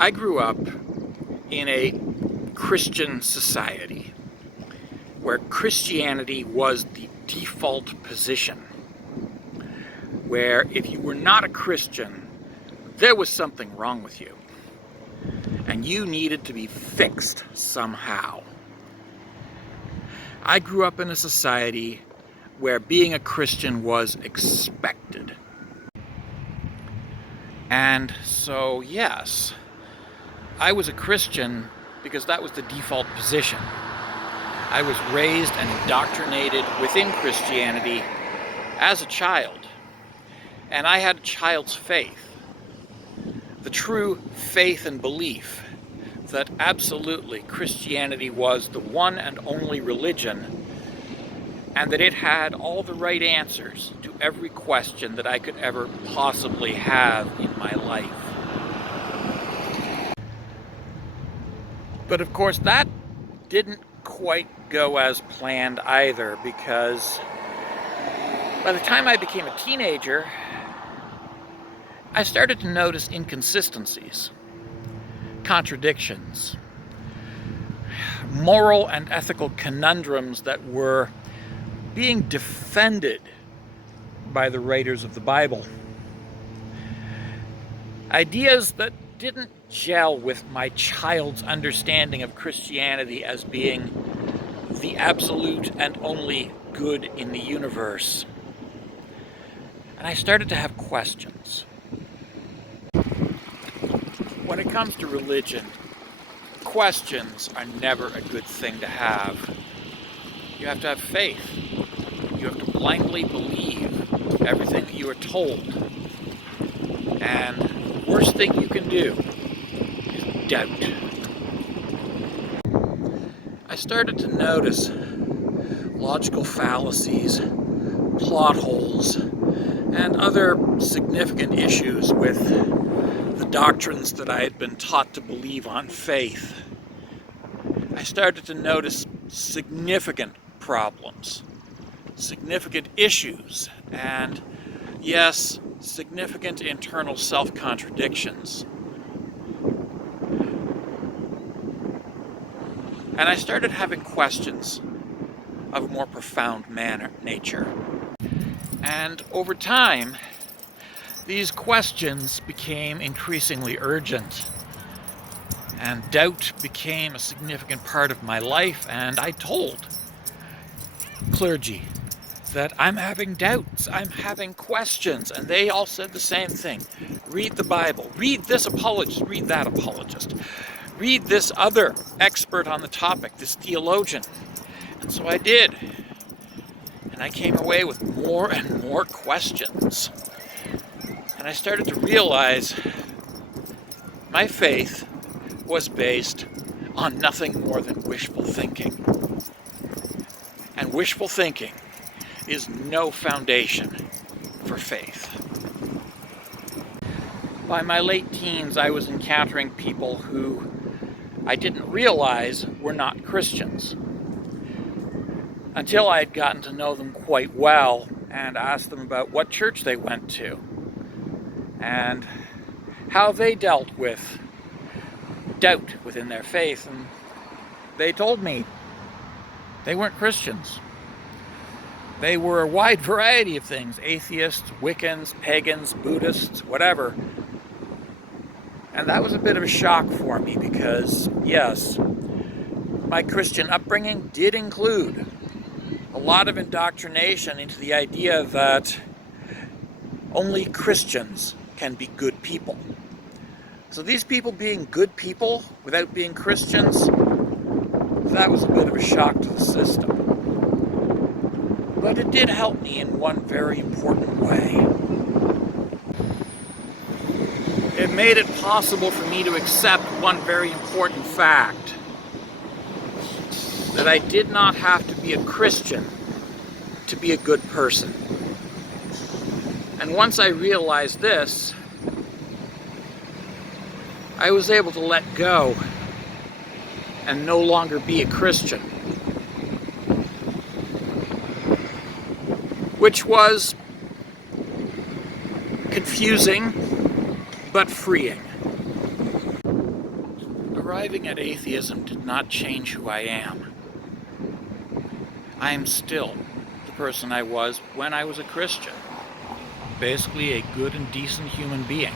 I grew up in a Christian society where Christianity was the default position, where if you were not a Christian, there was something wrong with you, and you needed to be fixed somehow. I grew up in a society where being a Christian was expected. And so, yes, I was a Christian because that was the default position. I was raised and indoctrinated within Christianity as a child, and I had a child's faith. The true faith and belief that absolutely Christianity was the one and only religion, and that it had all the right answers to every question that I could ever possibly have in my life. But of course, that didn't quite go as planned either, because by the time I became a teenager, I started to notice inconsistencies, contradictions, moral and ethical conundrums that were being defended by the writers of the Bible. Ideas that didn't gel with my child's understanding of Christianity as being the absolute and only good in the universe. And I started to have questions. When it comes to religion, questions are never a good thing to have. You have to have faith. You have to blindly believe everything that you are told. And the worst thing you can do is doubt. I started to notice logical fallacies, plot holes, and other significant issues with the doctrines that I had been taught to believe on faith. I started to notice significant problems, significant issues, and yes, significant internal self-contradictions. And I started having questions of a more profound nature. And over time, these questions became increasingly urgent, and doubt became a significant part of my life, and I told clergy that I'm having doubts, I'm having questions, and they all said the same thing. Read the Bible, read this apologist, read that apologist, read this other expert on the topic, this theologian. And so I did, and I came away with more and more questions. And I started to realize my faith was based on nothing more than wishful thinking. And wishful thinking is no foundation for faith. By my late teens, I was encountering people who I didn't realize were not Christians, until I had gotten to know them quite well and asked them about what church they went to and how they dealt with doubt within their faith. And they told me they weren't Christians. They were a wide variety of things: atheists, Wiccans, pagans, Buddhists, whatever. And that was a bit of a shock for me because, yes, my Christian upbringing did include a lot of indoctrination into the idea that only Christians can be good people. So these people being good people without being Christians, that was a bit of a shock to the system. But it did help me in one very important way. It made it possible for me to accept one very important fact: that I did not have to be a Christian to be a good person. And once I realized this, I was able to let go and no longer be a Christian, which was confusing but freeing. arriving at atheism did not change who I am. I am still the person I was when I was a Christian. Basically a good and decent human being,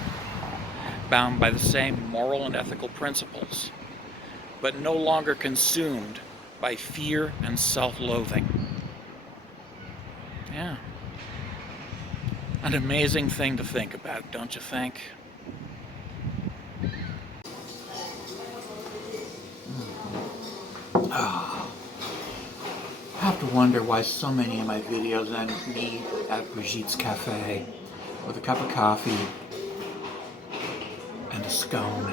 bound by the same moral and ethical principles, but no longer consumed by fear and self-loathing. Yeah. An amazing thing to think about, don't you think? I have to wonder why so many of my videos end with me at Brigitte's Cafe with a cup of coffee and a scone.